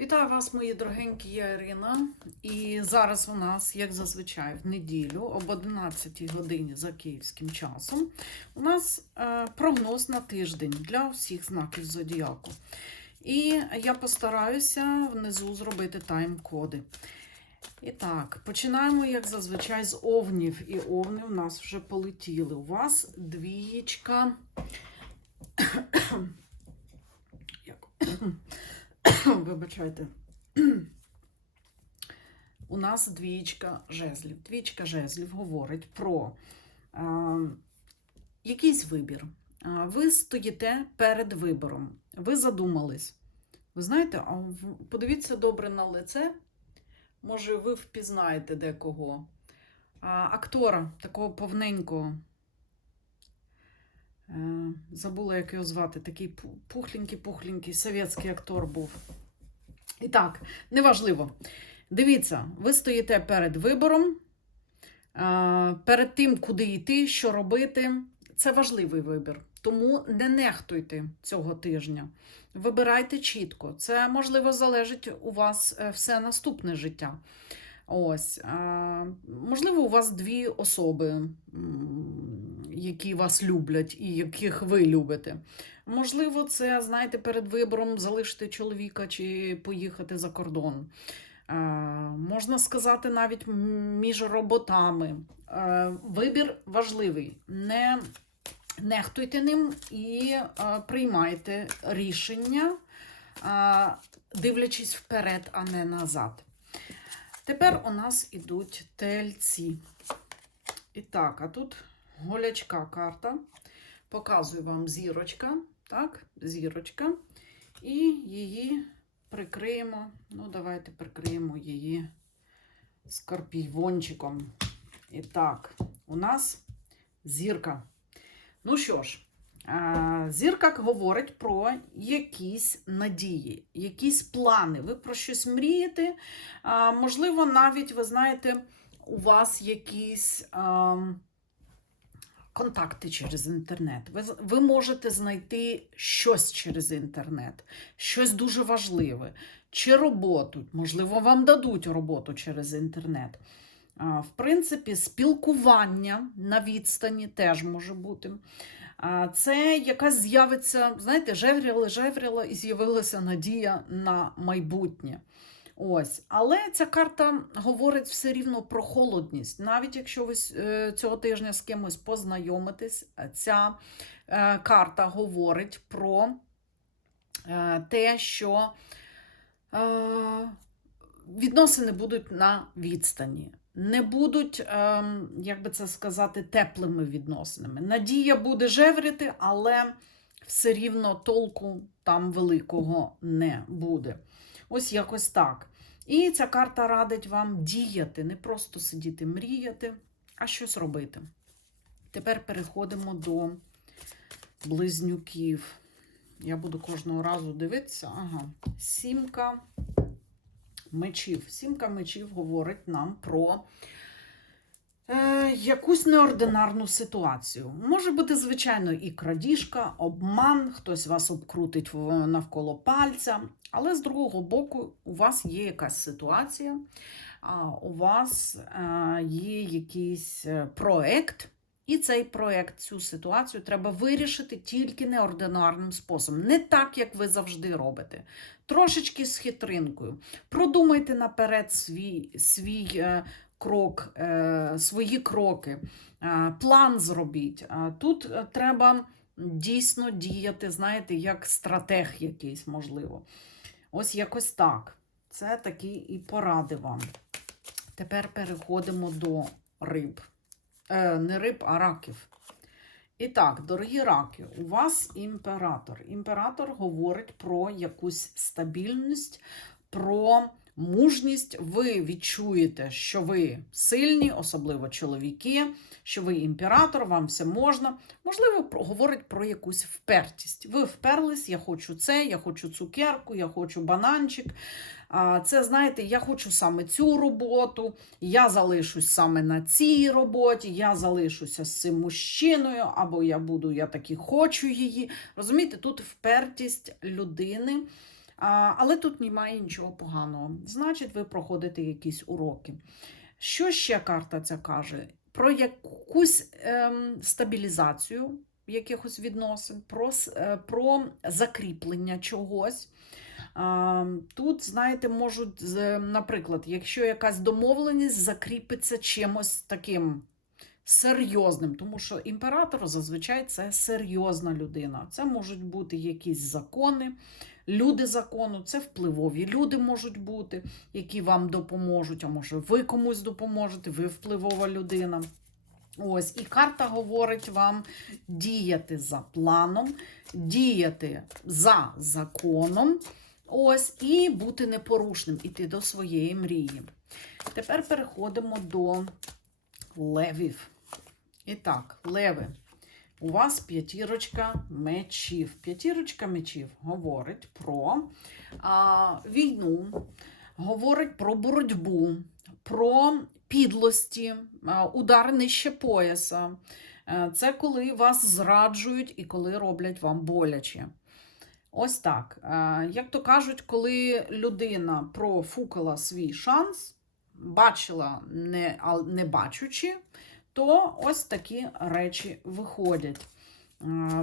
Вітаю вас, мої дорогенькі, я Ірина. І зараз у нас, як зазвичай, в неділю об 11 годині за київським часом, у нас е, прогноз на тиждень для всіх знаків зодіаку. І я постараюся внизу зробити тайм-коди. І так, починаємо, як зазвичай, з овнів. І овни у нас вже полетіли. У вас двієчка. Вибачайте. У нас двічка жезлів. Двічка жезлів говорить про е, якийсь вибір. Ви стоїте перед вибором. Ви задумались. Ви знаєте, а подивіться добре на лице. Може, ви впізнаєте декого. Актора такого повненького. Е, забула, як його звати. Такий пухленький-пухленький совєтський актор був. І так, неважливо. Дивіться, ви стоїте перед вибором, е, перед тим, куди йти, що робити. Це важливий вибір. Тому не нехтуйте цього тижня. Вибирайте чітко. Це, можливо, залежить у вас е, все наступне життя. Ось, можливо, у вас дві особи, які вас люблять і яких ви любите. Можливо, це, знаєте, перед вибором залишити чоловіка чи поїхати за кордон. Можна сказати, навіть між роботами. Вибір важливий. Не нехтуйте ним і приймайте рішення, дивлячись вперед, а не назад. Тепер у нас ідуть тельці. І так, а тут голячка карта. Показую вам зірочка. Так, зірочка. І її прикриємо. Ну, давайте прикриємо її скорпіончиком. І так, у нас зірка. Ну що ж, зірка говорить про якісь надії, якісь плани. Ви про щось мрієте. Можливо, навіть, ви знаєте, у вас якісь. контакти через інтернет. Ви, ви можете знайти щось через інтернет, щось дуже важливе, чи роботу. Можливо, вам дадуть роботу через інтернет. В принципі, спілкування на відстані теж може бути. Це якась з'явиться, знаєте, жевріла, жевріла і з'явилася надія на майбутнє. Ось, але ця карта говорить все рівно про холодність. Навіть якщо ви е, цього тижня з кимось познайомитесь, ця е, карта говорить про е, те, що відносини будуть на відстані. Не будуть, ем, як би це сказати, теплими відносинами. Надія буде жевріти, але все рівно толку там великого не буде. Ось якось так. І ця карта радить вам діяти, не просто сидіти, мріяти, а щось робити. Тепер переходимо до близнюків. Я буду кожного разу дивитися. Ага, сімка мечів. Сімка мечів говорить нам про е, якусь неординарну ситуацію. Може бути, звичайно, і крадіжка, обман, хтось вас обкрутить навколо пальця. Але з другого боку, у вас є якась ситуація, у вас е, є якийсь е, проект. І цей проект, цю ситуацію треба вирішити тільки неординарним способом. Не так, як ви завжди робите. Трошечки з хитринкою. Продумайте наперед свій, свій е, крок, е, свої кроки, е, план зробіть. Тут е, треба дійсно діяти, знаєте, як стратег якийсь, можливо. Ось якось так. Це такі і поради вам. Тепер переходимо до риб. Е, не риб, а раків. І так, дорогі раки, у вас імператор. Імператор говорить про якусь стабільність, про мужність. Ви відчуєте, що ви сильні, особливо чоловіки, що ви імператор, вам все можна. Можливо, говорить про якусь впертість. Ви вперлись, я хочу це, я хочу цукерку, я хочу бананчик. Це, знаєте, я хочу саме цю роботу, я залишусь саме на цій роботі, я залишуся з цим мужчиною, або я буду, я таки хочу її. Розумієте, тут впертість людини але тут немає нічого поганого. Значить, ви проходите якісь уроки. Що ще карта ця каже? Про якусь ем, стабілізацію якихось відносин, про, е, про закріплення чогось. Тут, знаєте, можуть, наприклад, якщо якась домовленість закріпиться чимось таким серйозним, тому що імператор зазвичай це серйозна людина. Це можуть бути якісь закони, люди закону, це впливові люди можуть бути, які вам допоможуть, а може ви комусь допоможете, ви впливова людина. Ось, і карта говорить вам діяти за планом, діяти за законом, ось, і бути непорушним, іти до своєї мрії. Тепер переходимо до левів. І так, леви, у вас п'ятірочка мечів. П'ятірочка мечів говорить про а, війну, говорить про боротьбу, про підлості, а, удари нижче пояса. Е, Це коли вас зраджують і коли роблять вам боляче. Ось так. Е, Як то кажуть, коли людина профукала свій шанс, бачила не, не бачучи, то ось такі речі виходять.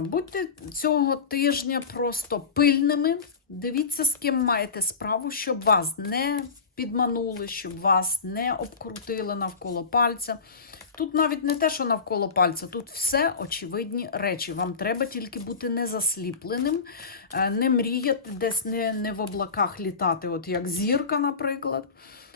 Будьте цього тижня просто пильними. Дивіться, з ким маєте справу, щоб вас не підманули, щоб вас не обкрутили навколо пальця. Тут навіть не те, що навколо пальця, тут все очевидні речі. Вам треба тільки бути не засліпленим, е, не мріяти, десь не, не в облаках літати, от як зірка, наприклад.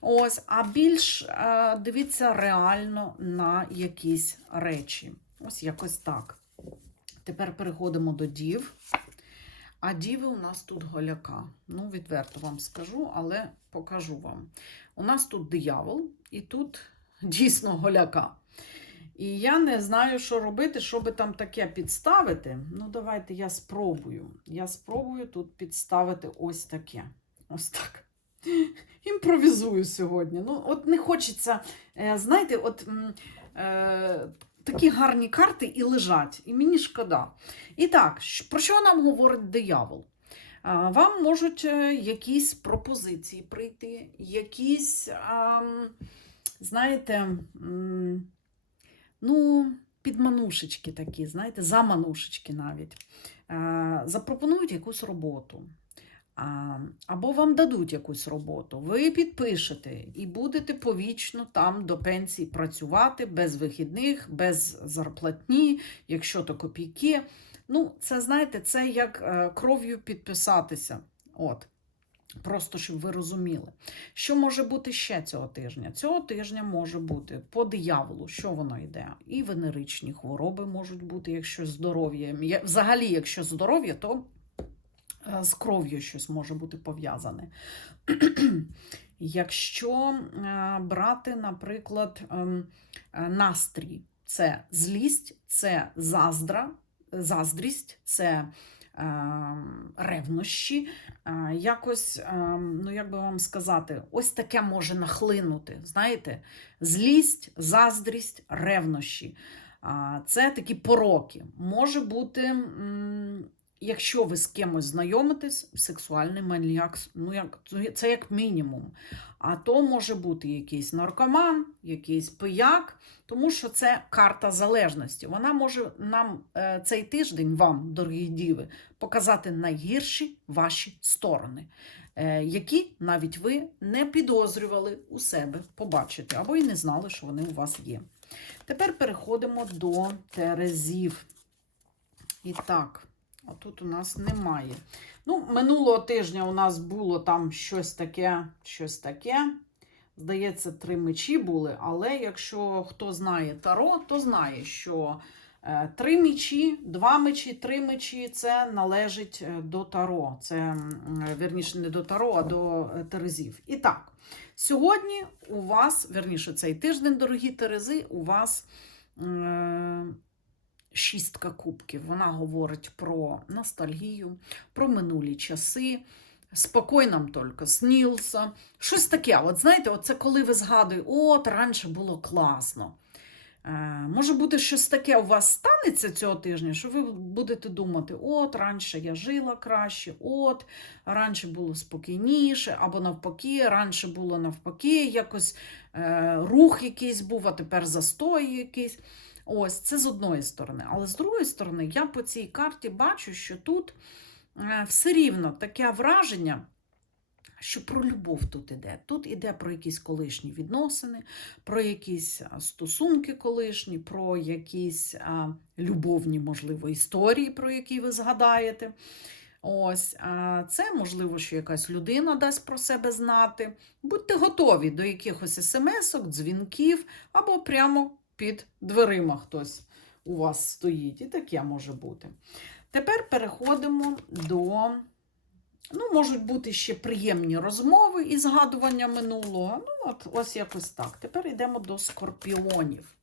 Ось, а більш е, дивіться реально на якісь речі. Ось якось так. Тепер переходимо до дів. А діви у нас тут голяка. Ну, відверто вам скажу, але покажу вам. У нас тут диявол, і тут дійсно голяка. І я не знаю, що робити, щоб там таке підставити. Ну, давайте я спробую. Я спробую тут підставити ось таке. Ось так. Імпровізую сьогодні. Ну, от не хочеться, е, знаєте, от е, такі гарні карти і лежать, і мені шкода. І так, про що нам говорить диявол? Вам можуть е, якісь пропозиції прийти, якісь, а, знаєте, ну, підманушечки такі, знаєте, заманушечки навіть. А, Запропонують якусь роботу. Або вам дадуть якусь роботу, ви підпишете і будете повічно там до пенсії працювати без вихідних, без зарплатні, якщо то копійки. Ну, це знаєте, це як е, кров'ю підписатися. От. Просто щоб ви розуміли. Що може бути ще цього тижня? Цього тижня може бути по дияволу, що воно йде. І венеричні хвороби можуть бути, якщо здоров'я. Взагалі, якщо здоров'я, то з кров'ю щось може бути пов'язане. Якщо е, брати, наприклад, ем, е, настрій, це злість, це заздра, заздрість, це ревнощі, е, якось, ем, ну як би вам сказати, ось таке може нахлинути. Знаєте, злість, заздрість, ревнощі. Це такі пороки. Може бути, якщо ви з кимось знайомитесь, сексуальний маніяк, ну як, це як мінімум. А то може бути якийсь наркоман, якийсь пияк, тому що це карта залежності. Вона може нам е, цей тиждень, вам, дорогі діви, показати найгірші ваші сторони, е, які навіть ви не підозрювали у себе побачити, або й не знали, що вони у вас є. Тепер переходимо до терезів. І так, отут у нас немає. Ну, минулого тижня у нас було там щось таке, щось таке. Здається, три мечі були, але якщо хто знає таро, то знає, що е, три мечі, два мечі, три мечі це належить е, до таро. Це е, не до таро, а до терезів. І так, сьогодні у вас, вірніше, цей тиждень, дорогі терези, у вас. Е, Шістка кубків. Вона говорить про ностальгію, про минулі часи. Спокій нам тільки снілся. Щось таке. От знаєте, от це коли ви згадуєте, от раніше було класно. Е, Може бути, щось таке у вас станеться цього тижня, що ви будете думати, от раніше я жила краще, от раніше було спокійніше, або навпаки, раніше було навпаки, якось е, рух якийсь був, а тепер застой якийсь. Ось це з одної сторони. Але з другої сторони, я по цій карті бачу, що тут е, все рівно таке враження, що про любов тут іде. Тут іде про якісь колишні відносини, про якісь стосунки колишні, про якісь а, любовні, можливо, історії, про які ви згадаєте. Ось, а це можливо, що якась людина дасть про себе знати. Будьте готові до якихось смс-ок, дзвінків або прямо під дверима хтось у вас стоїть. І таке може бути. Тепер переходимо до. Ну, можуть бути ще приємні розмови і згадування минулого. Ну, от ось якось так. Тепер йдемо до скорпіонів.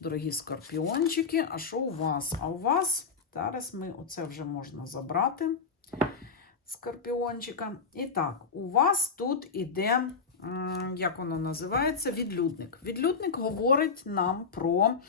Дорогі скорпіончики, а що у вас? А у вас зараз ми оце вже можна забрати скорпіончика. І так, у вас тут іде, як воно називається, відлюдник. Відлюдник говорить нам про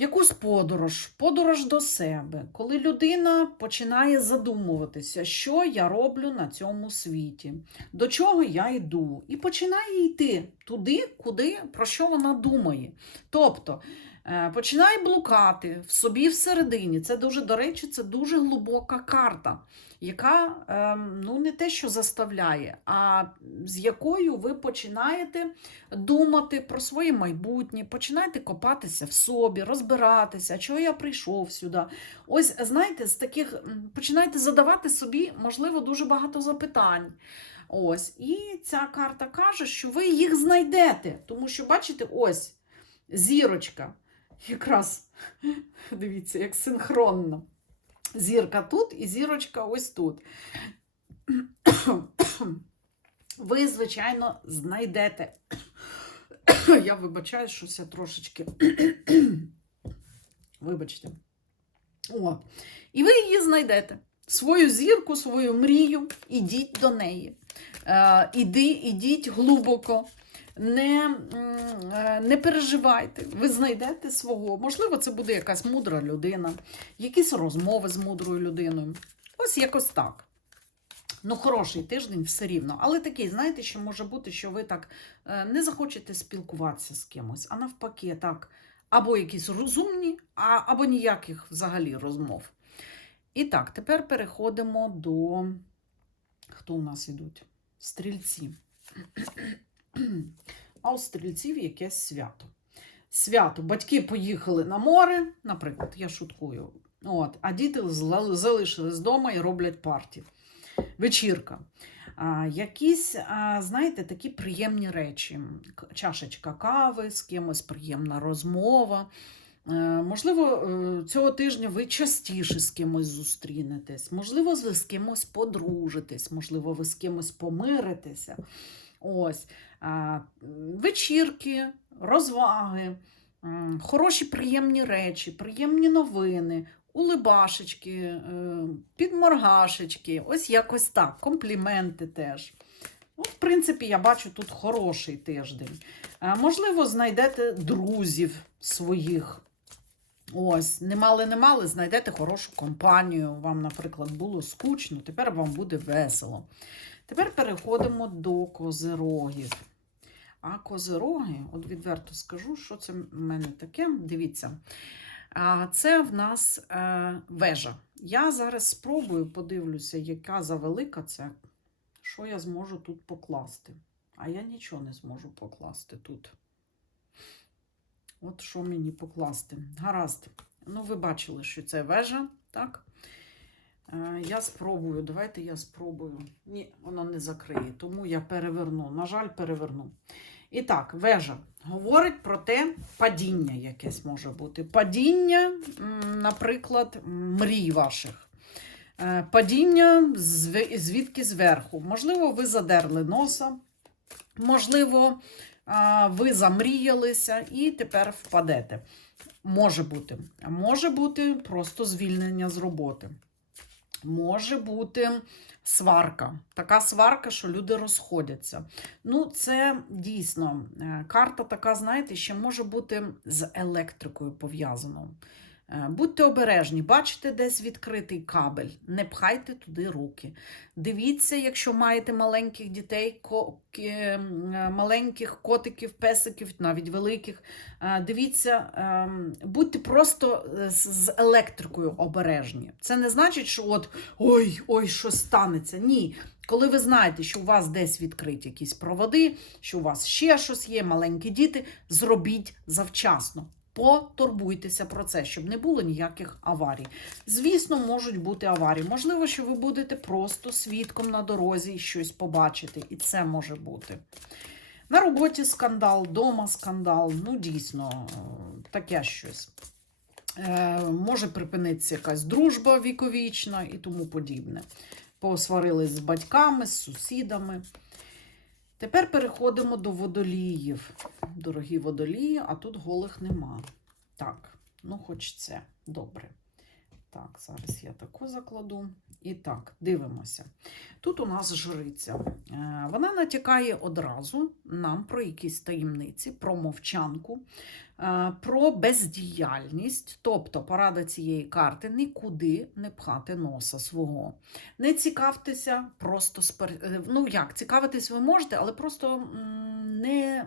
якусь подорож, подорож до себе, коли людина починає задумуватися, що я роблю на цьому світі, до чого я йду, і починає йти туди, куди, про що вона думає. Тобто е, починає блукати в собі всередині. Це дуже, до речі, це дуже глибока карта, яка ем, ну, не те, що заставляє, а з якою ви починаєте думати про своє майбутнє, починаєте копатися в собі, розбиратися, чого я прийшов сюди. Ось, знаєте, з таких починаєте задавати собі, можливо, дуже багато запитань. Ось, і ця карта каже, що ви їх знайдете, тому що, бачите, ось зірочка. Якраз дивіться, як синхронно. Зірка тут і зірочка ось тут. Ви, звичайно, знайдете. Я вибачаю, щось я трошечки. Вибачте. О. І ви її знайдете. Свою зірку, свою мрію, ідіть до неї. Е, іди, ідіть глибоко. Не, е, не переживайте, ви знайдете свого. Можливо, це буде якась мудра людина, якісь розмови з мудрою людиною. Ось якось так. Ну, хороший тиждень все рівно. Але такий, знаєте, що може бути, що ви так е, не захочете спілкуватися з кимось, а навпаки, так, або якісь розумні, а, або ніяких взагалі розмов. І так, тепер переходимо до. Хто у нас ідуть? Стрільці. А у стрільців якесь свято. Свято. Батьки поїхали на море, наприклад, я шуткую. От, а діти залишились вдома і роблять парті. Вечірка. А, якісь, а, знаєте, такі приємні речі. Чашечка кави, з кимось приємна розмова. Е, Можливо, е, цього тижня ви частіше з кимось зустрінетесь, можливо, ви з кимось подружитесь, можливо, ви з кимось помиритеся. Ось вечірки, розваги, хороші приємні речі, приємні новини, улибашечки, е, підморгашечки, ось якось так, компліменти теж. Ну, в принципі, я бачу тут хороший тиждень. Можливо, знайдете друзів своїх. Ось, не мали, не мали, знайдете хорошу компанію. Вам, наприклад, було скучно, тепер вам буде весело. Тепер переходимо до козирогів. А козироги, от відверто скажу, що це в мене таке. Дивіться, це в нас е, вежа. Я зараз спробую подивлюся, яка завелика це, що я зможу тут покласти. А я нічого не зможу покласти тут. От що мені покласти. Гаразд. Ну, ви бачили, що це вежа, так? Е, Я спробую, давайте я спробую. Ні, воно не закриє, тому я переверну. На жаль, переверну. І так, вежа говорить про те, падіння якесь може бути. Падіння, наприклад, мрій ваших. Е, Падіння звідки зверху. Можливо, ви задерли носа, можливо, ви замріялися і тепер впадете. Може бути. Може бути просто звільнення з роботи. Може бути сварка. Така сварка, що люди розходяться. Ну, це дійсно е, карта така, знаєте, ще може бути з електрикою пов'язано. Е, Будьте обережні, бачите десь відкритий кабель, не пхайте туди руки. Дивіться, якщо маєте маленьких дітей, е, маленьких котиків, песиків, навіть великих. е, Дивіться, ем, будьте просто з електрикою обережні. Це не значить, що от ой, ой, що станеться. Ні. Коли ви знаєте, що у вас десь відкриті якісь проводи, що у вас ще щось є, маленькі діти, зробіть завчасно. Потурбуйтеся про це, щоб не було ніяких аварій. Звісно, можуть бути аварії. Можливо, що ви будете просто свідком на дорозі і щось побачити, і це може бути. На роботі скандал, вдома скандал, ну дійсно, таке щось. Е, може припинитися якась дружба віковічна і тому подібне. Посварились з батьками, з сусідами. Тепер переходимо до водоліїв. Дорогі водолії, а тут голих нема. Так, ну хоч це. Добре. Так, зараз я таку закладу. І так, дивимося. Тут у нас жриця. Е, Вона натякає одразу нам про якісь таємниці, про мовчанку, е, про бездіяльність. Тобто порада цієї карти нікуди не пхати носа свого. Не цікавтеся, просто спер... е, ну як, цікавитись ви можете, але просто не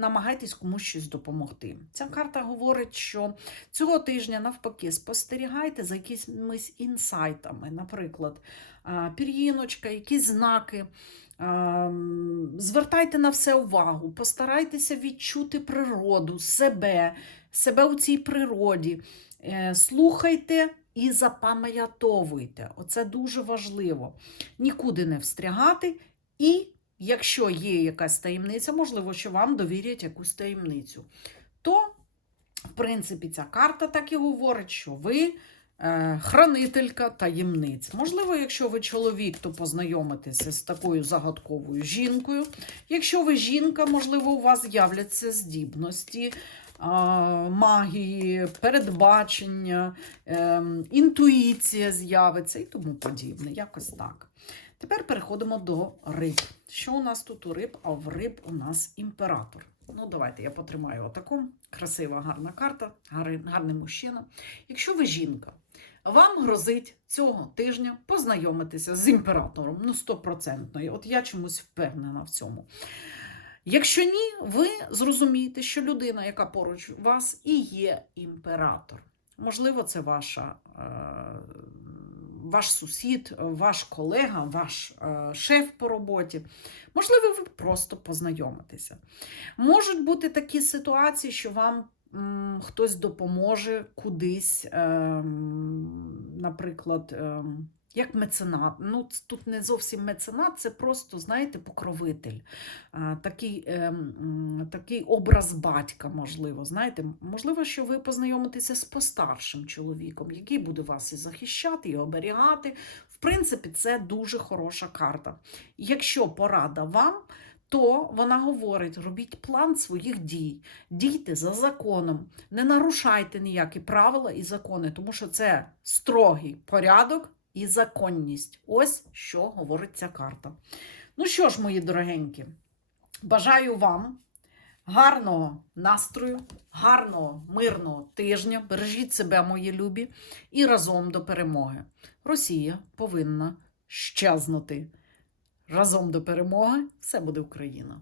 намагайтесь комусь щось допомогти. Ця карта говорить, що цього тижня навпаки спостерігайте за якимись інсайтами, наприклад, пір'їночка, якісь знаки. Звертайте на все увагу, постарайтеся відчути природу, себе, себе у цій природі. Е, Слухайте і запам'ятовуйте. Оце дуже важливо. Нікуди не встрягати. І якщо є якась таємниця, можливо, що вам довірять якусь таємницю, то, в принципі, ця карта так і говорить, що ви е, хранителька таємниць. Можливо, якщо ви чоловік, то познайомитеся з такою загадковою жінкою. Якщо ви жінка, можливо, у вас з'являться здібності. Магії, передбачення, ем, інтуїція з'явиться і тому подібне. Якось так. Тепер переходимо до риб. Що у нас тут у риб? А в риб у нас імператор. Ну, давайте я потримаю отаку. Красива, гарна карта, гарний, мужчина. Якщо ви жінка, вам грозить цього тижня познайомитися з імператором. Ну, стопроцентно. От я чомусь впевнена в цьому. Якщо ні, ви зрозумієте, що людина, яка поруч вас, і є імператор. Можливо, це ваша, е, ваш сусід, ваш колега, ваш е, шеф по роботі. Можливо, ви просто познайомитеся. Можуть бути такі ситуації, що вам хтось допоможе кудись, ем, наприклад, ем, як меценат. Ну, тут не зовсім меценат, це просто, знаєте, покровитель. Такий, ем, такий образ батька, можливо. Знаєте, можливо, що ви познайомитеся з постаршим чоловіком, який буде вас і захищати, і оберігати. В принципі, це дуже хороша карта. Якщо порада вам, то вона говорить: робіть план своїх дій, дійте за законом, не нарушайте ніякі правила і закони, тому що це строгий порядок і законність. Ось що говорить ця карта. Ну що ж, мої дорогенькі, бажаю вам гарного настрою, гарного мирного тижня. Бережіть себе, мої любі, і разом до перемоги. Росія повинна щезнути. Разом до перемоги все буде Україна.